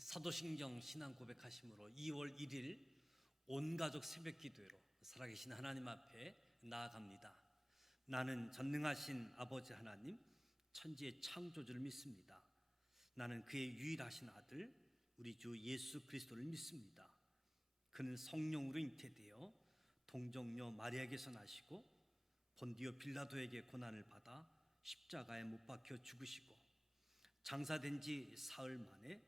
사도신경 신앙 고백하심으로 2월 1일 온 가족 새벽 기도회로 살아계신 하나님 앞에 나아갑니다. 나는 전능하신 아버지 하나님, 천지의 창조주를 믿습니다. 나는 그의 유일하신 아들, 우리 주 예수 그리스도를 믿습니다. 그는 성령으로 잉태되어 동정녀 마리아에게서 나시고 본디오 빌라도에게 고난을 받아 십자가에 못 박혀 죽으시고 장사된 지 사흘 만에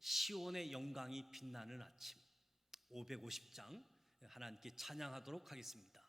시온의 영광이 빛나는 아침 550장 하나님께 찬양하도록 하겠습니다.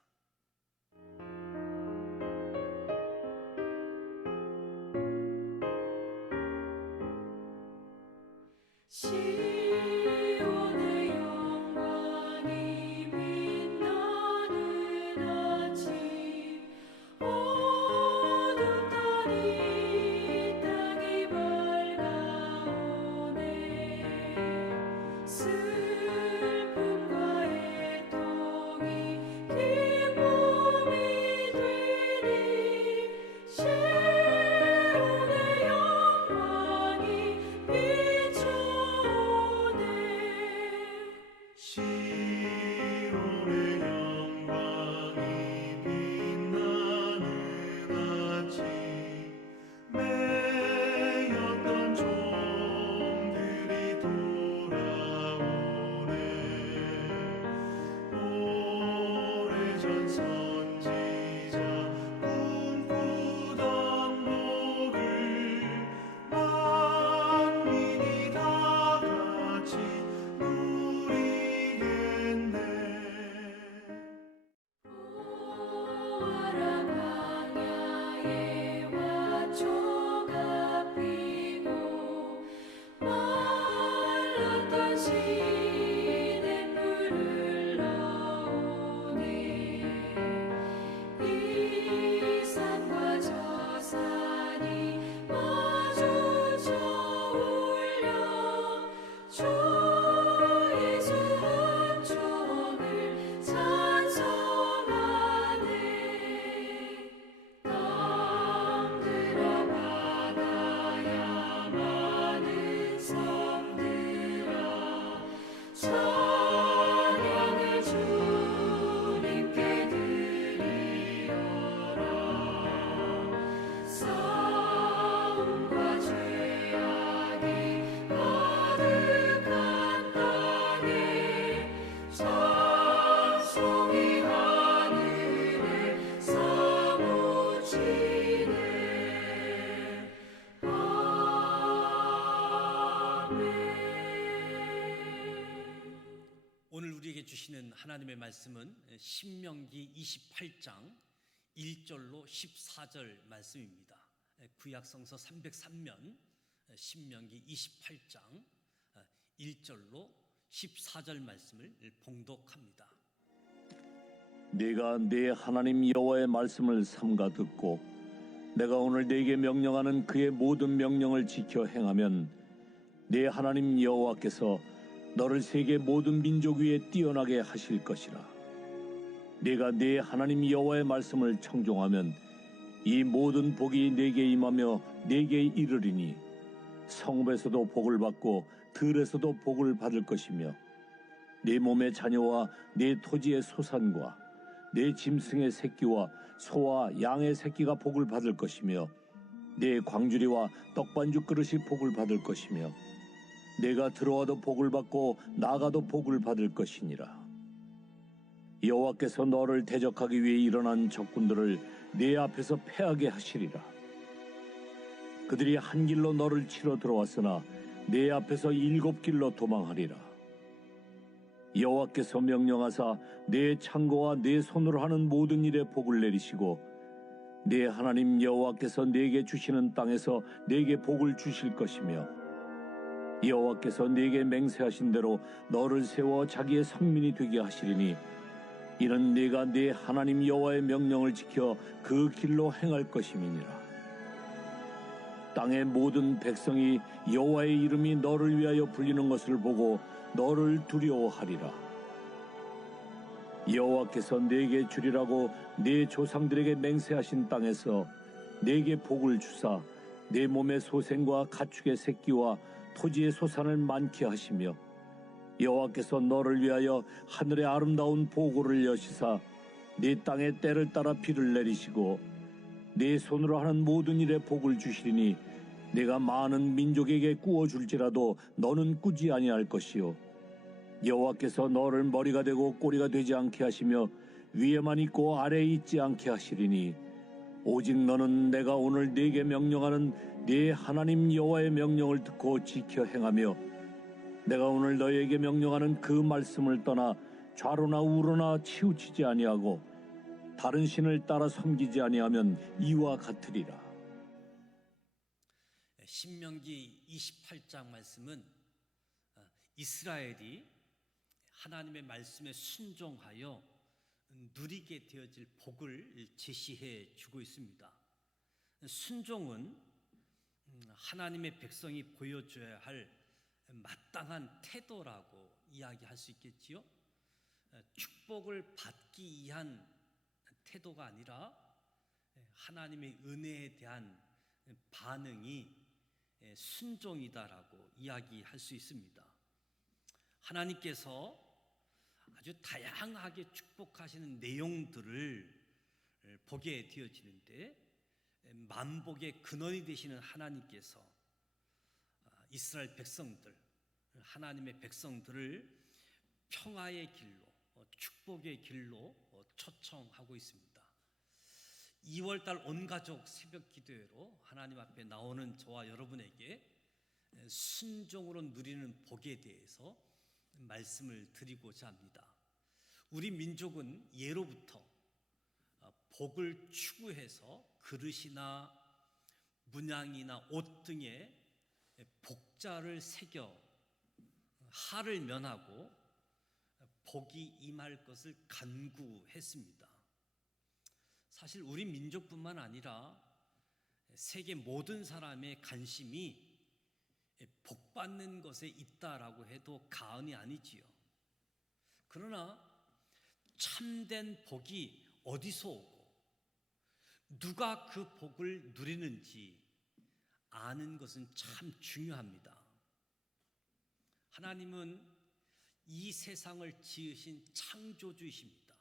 하나님의 말씀은 신명기 28장 1절로 14절 말씀입니다. 구약 성서 303면 신명기 28장 1절로 14절 말씀을 봉독합니다. 네가 네 하나님 여호와의 말씀을 삼가 듣고 내가 오늘 네게 명령하는 그의 모든 명령을 지켜 행하면 네 하나님 여호와께서 너를 세계 모든 민족 위에 뛰어나게 하실 것이라. 네가 네 하나님 여호와의 말씀을 청종하면 이 모든 복이 네게 임하며 네게 이르리니 성읍에서도 복을 받고 들에서도 복을 받을 것이며 네 몸의 자녀와 네 토지의 소산과 네 짐승의 새끼와 소와 양의 새끼가 복을 받을 것이며 네 광주리와 떡반죽 그릇이 복을 받을 것이며 내가 들어와도 복을 받고 나가도 복을 받을 것이니라. 여호와께서 너를 대적하기 위해 일어난 적군들을 네 앞에서 패하게 하시리라. 그들이 한 길로 너를 치러 들어왔으나 네 앞에서 일곱 길로 도망하리라. 여호와께서 명령하사 내 창고와 내 손으로 하는 모든 일에 복을 내리시고 내 하나님 여호와께서 내게 주시는 땅에서 내게 복을 주실 것이며 여호와께서 네게 맹세하신 대로 너를 세워 자기의 성민이 되게 하시리니 이는 네가 네 하나님 여호와의 명령을 지켜 그 길로 행할 것임이니라. 땅의 모든 백성이 여호와의 이름이 너를 위하여 불리는 것을 보고 너를 두려워하리라. 여호와께서 네게 주리라고 네 조상들에게 맹세하신 땅에서 네게 복을 주사 네 몸의 소생과 가축의 새끼와 토지의 소산을 많게 하시며 여호와께서 너를 위하여 하늘의 아름다운 보고를 여시사 네 땅에 때를 따라 비를 내리시고 네 손으로 하는 모든 일에 복을 주시리니 내가 많은 민족에게 꾸어 줄지라도 너는 꾸지 아니할 것이요. 여호와께서 너를 머리가 되고 꼬리가 되지 않게 하시며 위에만 있고 아래에 있지 않게 하시리니 오직 너는 내가 오늘 네게 명령하는 네 하나님 여호와의 명령을 듣고 지켜 행하며 내가 오늘 너에게 명령하는 그 말씀을 떠나 좌로나 우로나 치우치지 아니하고 다른 신을 따라 섬기지 아니하면 이와 같으리라. 신명기 28장 말씀은 어, 이스라엘이 하나님의 말씀에 순종하여 누리게 되어질 복을 제시해 주고 있습니다. 순종은 음, 하나님의 백성이 보여줘야 할 마땅한 태도라고 이야기할 수 있겠지요. 어, 축복을 받기 위한 태도가 아니라 하나님의 은혜에 대한 반응이 순종이다라고 이야기할 수 있습니다. 하나님께서 아주 다양하게 축복하시는 내용들을 보게 되어지는데 만복의 근원이 되시는 하나님께서 이스라엘 백성들 하나님의 백성들을 평화의 길로 어, 축복의 길로 어, 초청하고 있습니다. 2월달 온 가족 새벽 기도회로 하나님 앞에 나오는 저와 여러분에게 순종으로 누리는 복에 대해서 말씀을 드리고자 합니다. 우리 민족은 예로부터 어, 복을 추구해서 그릇이나 문양이나 옷 등에 복자를 새겨 하를 면하고 복이 임할 것을 간구했습니다. 사실 우리 민족뿐만 아니라 세계 모든 사람의 관심이 복 받는 것에 있다라고 해도 가언이 아니지요. 그러나 참된 복이 어디서 오고 누가 그 복을 누리는지 아는 것은 참 중요합니다. 하나님은 이 세상을 지으신 창조주이십니다.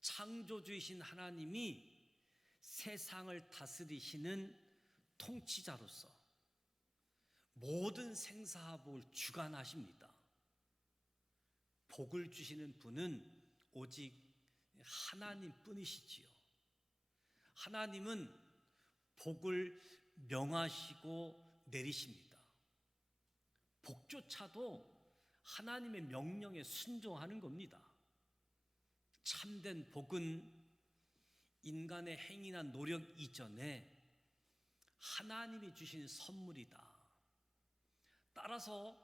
창조주이신 하나님이 세상을 다스리시는 통치자로서 모든 생사복을 주관하십니다. 복을 주시는 분은 오직 하나님 뿐이시지요. 하나님은 복을 명하시고 내리십니다. 복조차도 하나님의 명령에 순종하는 겁니다. 참된 복은 인간의 행위나 노력 이전에 하나님이 주신 선물이다. 따라서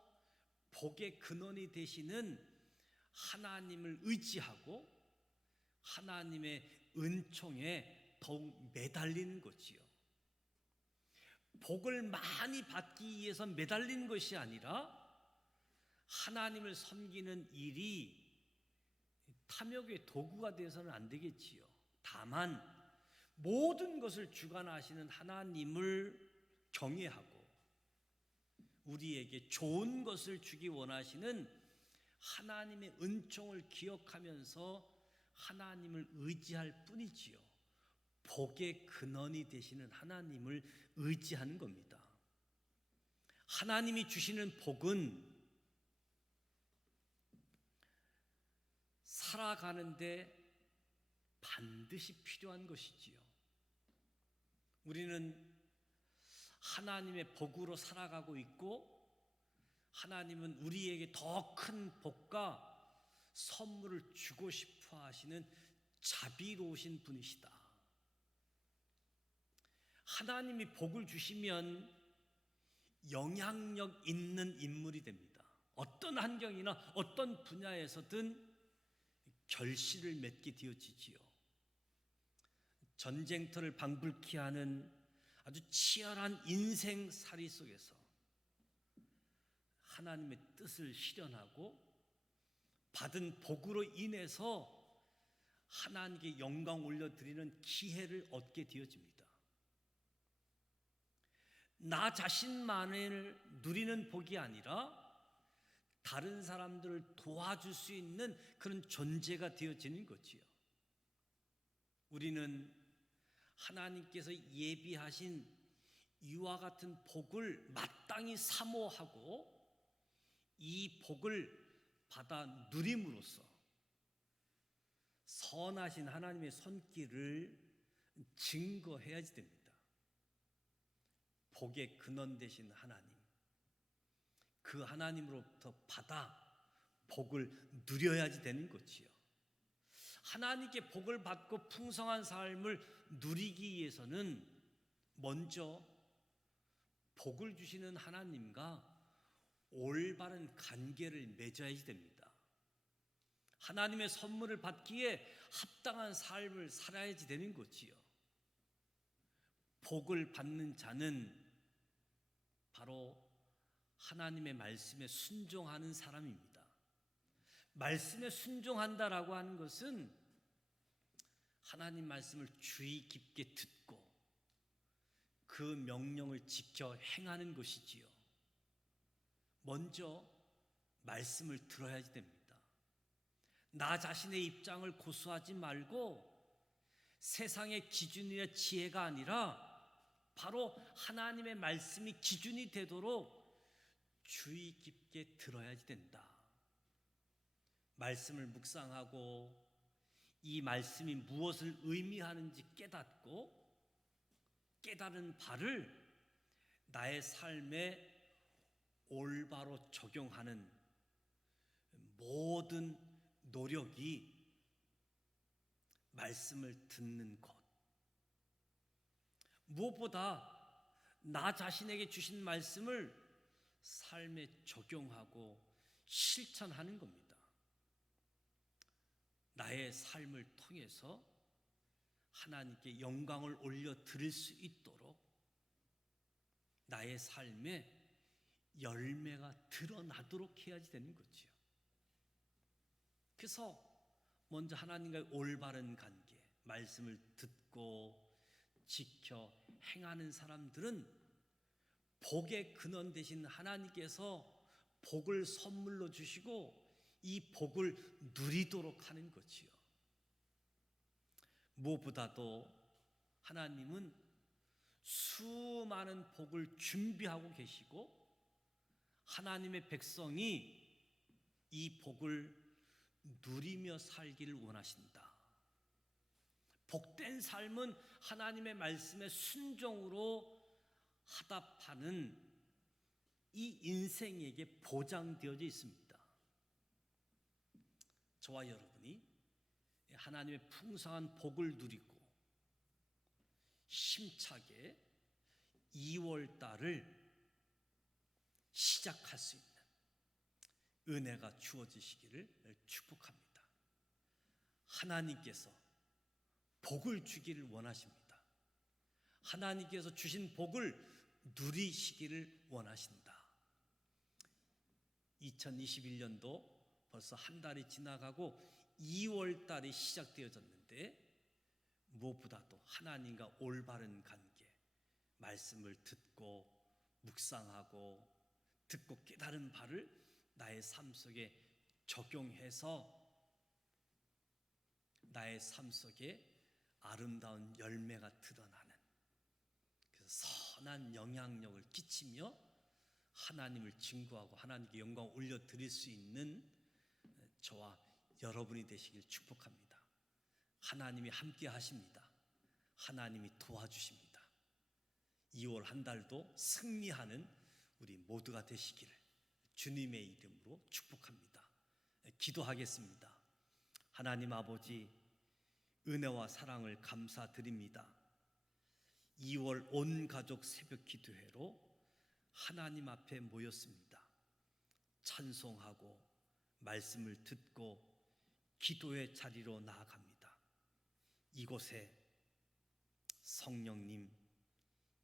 복의 근원이 되시는 하나님을 의지하고 하나님의 은총에 더욱 매달리는 거지요. 복을 많이 받기 위해서 매달리는 것이 아니라 하나님을 섬기는 일이 탐욕의 도구가 되어서는 안 되겠지요. 다만 모든 것을 주관하시는 하나님을 경외하고 우리에게 좋은 것을 주기 원하시는 하나님의 은총을 기억하면서 하나님을 의지할 뿐이지요. 복의 근원이 되시는 하나님을 의지하는 겁니다. 하나님이 주시는 복은 살아가는데 반드시 필요한 것이지요. 우리는 하나님의 복으로 살아가고 있고 하나님은 우리에게 더 큰 복과 선물을 주고 싶어 하시는 자비로우신 분이시다. 하나님이 복을 주시면 영향력 있는 인물이 됩니다. 어떤 환경이나 어떤 분야에서든 결실을 맺게 되어지지요. 전쟁터를 방불케 하는 아주 치열한 인생살이 속에서 하나님의 뜻을 실현하고 받은 복으로 인해서 하나님께 영광 올려드리는 기회를 얻게 되어집니다. 나 자신만을 누리는 복이 아니라 다른 사람들을 도와줄 수 있는 그런 존재가 되어지는 거지요. 우리는 하나님께서 예비하신 이와 같은 복을 마땅히 사모하고 이 복을 받아 누림으로써 선하신 하나님의 손길을 증거해야지 됩니다. 복의 근원 되신 하나님, 그 하나님으로부터 받아 복을 누려야지 되는 거지요. 하나님께 복을 받고 풍성한 삶을 누리기 위해서는 먼저 복을 주시는 하나님과 올바른 관계를 맺어야지 됩니다. 하나님의 선물을 받기에 합당한 삶을 살아야지 되는 거지요. 복을 받는 자는 바로 하나님의 말씀에 순종하는 사람입니다. 말씀에 순종한다라고 하는 것은 하나님 말씀을 주의 깊게 듣고 그 명령을 지켜 행하는 것이지요. 먼저 말씀을 들어야지 됩니다. 나 자신의 입장을 고수하지 말고 세상의 기준이나 지혜가 아니라 바로 하나님의 말씀이 기준이 되도록 주의 깊게 들어야지 된다. 말씀을 묵상하고 이 말씀이 무엇을 의미하는지 깨닫고 깨달은 바를 나의 삶에 올바로 적용하는 모든 노력이 말씀을 듣는 것. 무엇보다 나 자신에게 주신 말씀을 삶에 적용하고 실천하는 겁니다. 나의 삶을 통해서 하나님께 영광을 올려 드릴 수 있도록 나의 삶에 열매가 드러나도록 해야지 되는 거지요. 그래서 먼저 하나님과의 올바른 관계, 말씀을 듣고 지켜 행하는 사람들은 복의 근원 되신 하나님께서 복을 선물로 주시고 이 복을 누리도록 하는 거지요. 무엇보다도 하나님은 수많은 복을 준비하고 계시고 하나님의 백성이 이 복을 누리며 살기를 원하신다. 복된 삶은 하나님의 말씀에 순종으로 하답하는 이 인생에게 보장되어져 있습니다. 저와 여러분이 하나님의 풍성한 복을 누리고 힘차게 2월 달을 시작할 수 있는 은혜가 주어지시기를 축복합니다. 하나님께서 복을 주기를 원하십니다. 하나님께서 주신 복을 누리시기를 원하신다. 2021년도 벌써 한 달이 지나가고 2월 달이 시작되어졌는데 무엇보다도 하나님과 올바른 관계, 말씀을 듣고 묵상하고 듣고 깨달은 바를 나의 삶 속에 적용해서 나의 삶 속에 아름다운 열매가 드러나는 그래서 선한 영향력을 끼치며 하나님을 증거하고 하나님께 영광 올려 드릴 수 있는 저와 여러분이 되시길 축복합니다. 하나님이 함께 하십니다. 하나님이 도와주십니다. 2월 한 달도 승리하는 우리 모두가 되시기를 주님의 이름으로 축복합니다. 기도하겠습니다. 하나님 아버지 은혜와 사랑을 감사드립니다. 2월 온 가족 새벽 기도회로 하나님 앞에 모였습니다. 찬송하고 말씀을 듣고 기도의 자리로 나아갑니다. 이곳에 성령님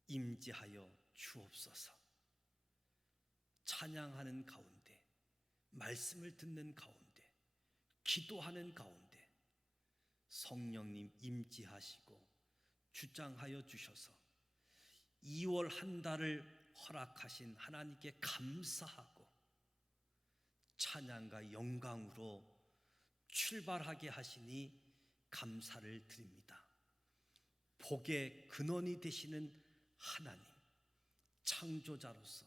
임재하여 주옵소서. 찬양하는 가운데, 말씀을 듣는 가운데, 기도하는 가운데 성령님 임재하시고 주장하여 주셔서 2월 한 달을 허락하신 하나님께 감사하고 찬양과 영광으로 출발하게 하시니 감사를 드립니다. 복의 근원이 되시는 하나님, 창조자로서,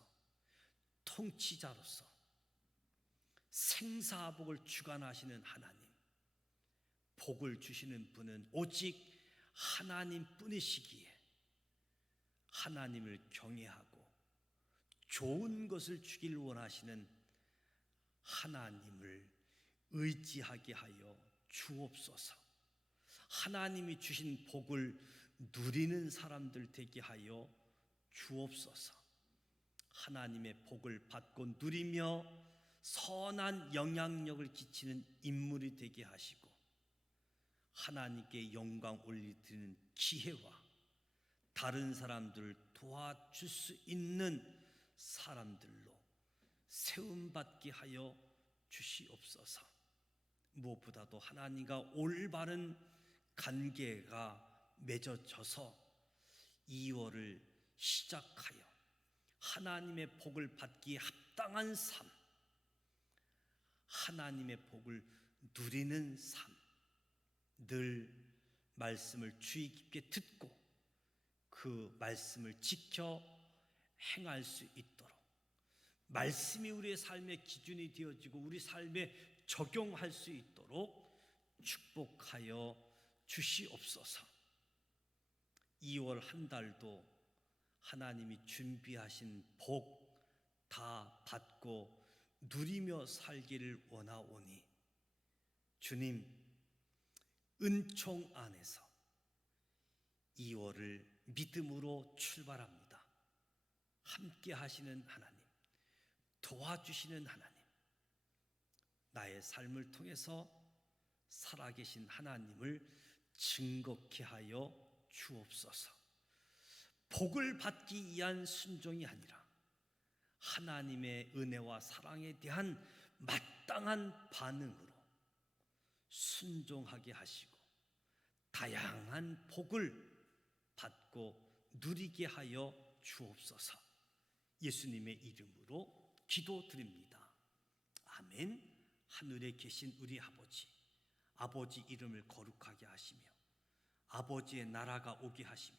통치자로서, 생사복을 주관하시는 하나님, 복을 주시는 분은 오직 하나님 뿐이시기에 하나님을 경외하고 좋은 것을 주길 원하시는 하나님을 의지하게 하여 주옵소서. 하나님이 주신 복을 누리는 사람들 되게 하여 주옵소서. 하나님의 복을 받고 누리며 선한 영향력을 끼치는 인물이 되게 하시고 하나님께 영광 올리드리는 기회와 다른 사람들을 도와줄 수 있는 사람들로 세움받게 하여 주시옵소서. 무엇보다도 하나님과 올바른 관계가 맺어져서 2월을 시작하여 하나님의 복을 받기에 합당한 삶, 하나님의 복을 누리는 삶, 늘 말씀을 주의 깊게 듣고 그 말씀을 지켜 행할 수 있도록. 말씀이 우리의 삶의 기준이 되어지고 우리 삶에 적용할 수 있도록 축복하여 주시옵소서. 2월 한 달도 하나님이 준비하신 복 다 받고 누리며 살기를 원하오니 주님 은총 안에서 2월을 믿음으로 출발합니다. 함께 하시는 하나님, 도와주시는 하나님, 나의 삶을 통해서 살아계신 하나님을 증거케 하여 주옵소서. 복을 받기 위한 순종이 아니라 하나님의 은혜와 사랑에 대한 마땅한 반응으로 순종하게 하시고 다양한 복을 받고 누리게 하여 주옵소서. 예수님의 이름으로 기도드립니다. 아멘. 하늘에 계신 우리 아버지, 아버지 이름을 거룩하게 하시며 아버지의 나라가 오게 하시며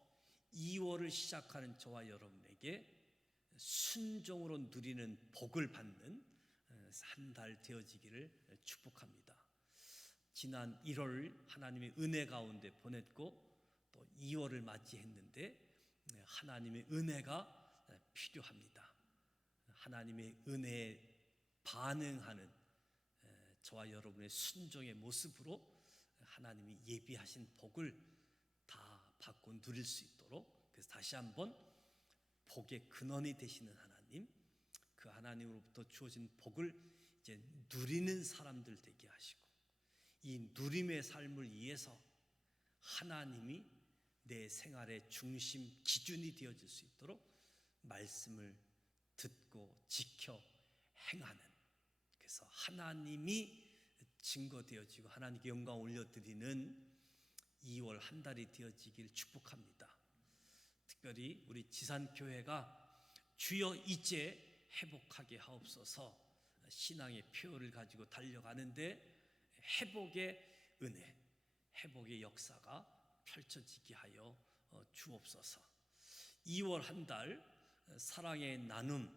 2월을 시작하는 저와 여러분에게 순종으로 누리는 복을 받는 한 달 되어지기를 축복합니다. 지난 1월 하나님의 은혜 가운데 보냈고 또 2월을 맞이했는데 하나님의 은혜가 필요합니다. 하나님의 은혜에 반응하는 저와 여러분의 순종의 모습으로 하나님이 예비하신 복을 다 받고 누릴 수 있도록 그래서 다시 한번 복의 근원이 되시는 하나님 그 하나님으로부터 주어진 복을 이제 누리는 사람들 되게 하시고 이 누림의 삶을 위해서 하나님이 내 생활의 중심 기준이 되어질 수 있도록 말씀을 듣고 지켜 행하는 그래서 하나님이 증거되어지고 하나님께 영광 올려드리는 2월 한 달이 되어지길 축복합니다. 특별히 우리 지산교회가 주여 이제 회복하게 하옵소서 신앙의 표를 가지고 달려가는데 회복의 은혜, 회복의 역사가 펼쳐지게 하여 어, 주옵소서. 2월 한 달 사랑의 나눔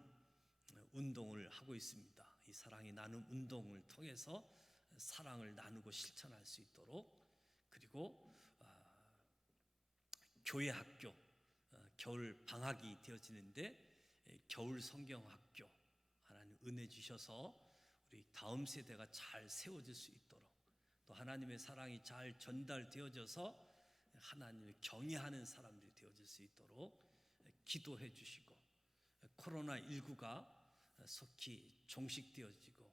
운동을 하고 있습니다. 이 사랑이 나눔 운동을 통해서 사랑을 나누고 실천할 수 있도록 그리고 아, 교회 학교 어, 겨울 방학이 되어지는데 에, 겨울 성경 학교 하나님 은혜 주셔서 우리 다음 세대가 잘 세워질 수 있도록 또 하나님의 사랑이 잘 전달되어져서 하나님을 경외하는 사람들이 되어질 수 있도록 기도해 주시고 코로나 19가 속히 종식되어지고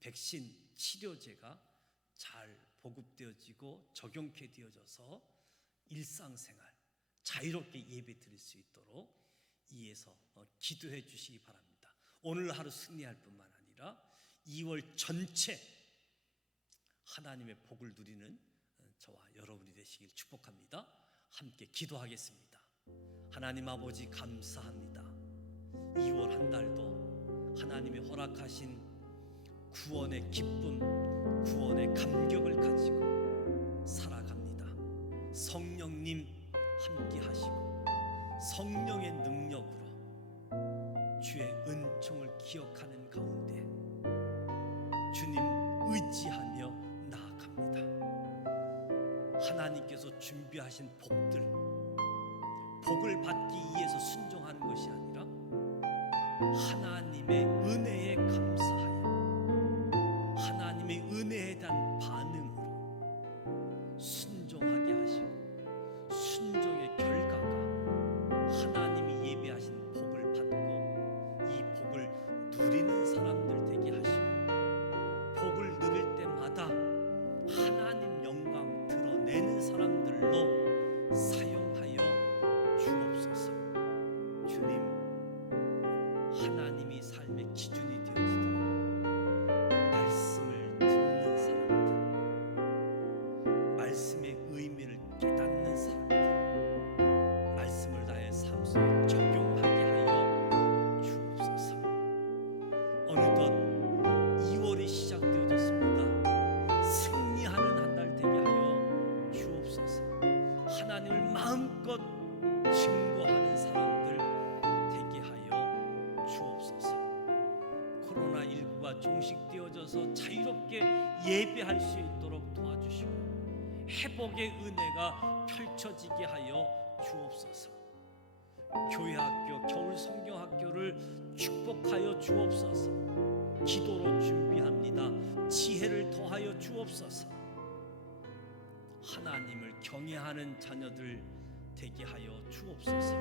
백신 치료제가 잘 보급되어지고 적용케 되어져서 일상생활 자유롭게 예배 드릴 수 있도록 이에서 어, 기도해 주시기 바랍니다. 오늘 하루 승리할 뿐만 아니라 2월 전체 하나님의 복을 누리는 어, 저와 여러분이 되시길 축복합니다. 함께 기도하겠습니다. 하나님 아버지 감사합니다. 2월 한 달도 하나님의 허락하신 구원의 기쁨, 구원의 감격을 가지고 살아갑니다. 성령님 함께 하시고 성령의 능력으로 주의 은총을 기억하는 가운데 주님 의지하며 나아갑니다. 하나님께서 준비하신 복들, 복을 받기 위해서 순종하는 것이 아니라 하나님의 은혜에 감사 사 19가 종식되어져서 자유롭게 예배할 수 있도록 도와주시고 회복의 은혜가 펼쳐지게 하여 주옵소서. 교회 학교, 겨울 성경 학교를 축복하여 주옵소서. 기도로 준비합니다. 지혜를 더하여 주옵소서. 하나님을 경외하는 자녀들 되게 하여 주옵소서.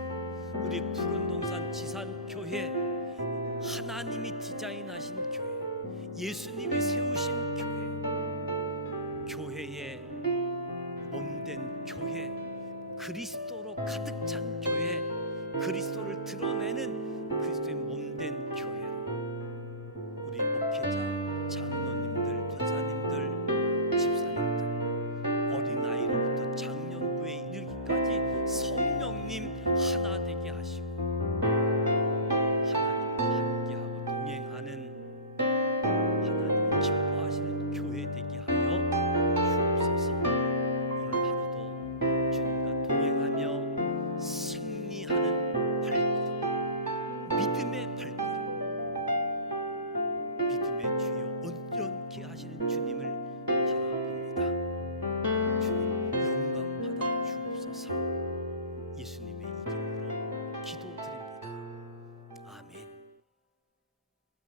우리 푸른 동산 지산 교회 하나님이 디자인하신 교회, 예수님이 세우신 교회, 교회의 몸된 교회, 그리스도로 가득 찬 교회, 그리스도를 드러내는 그리스도의 몸된 교회로 우리 목회자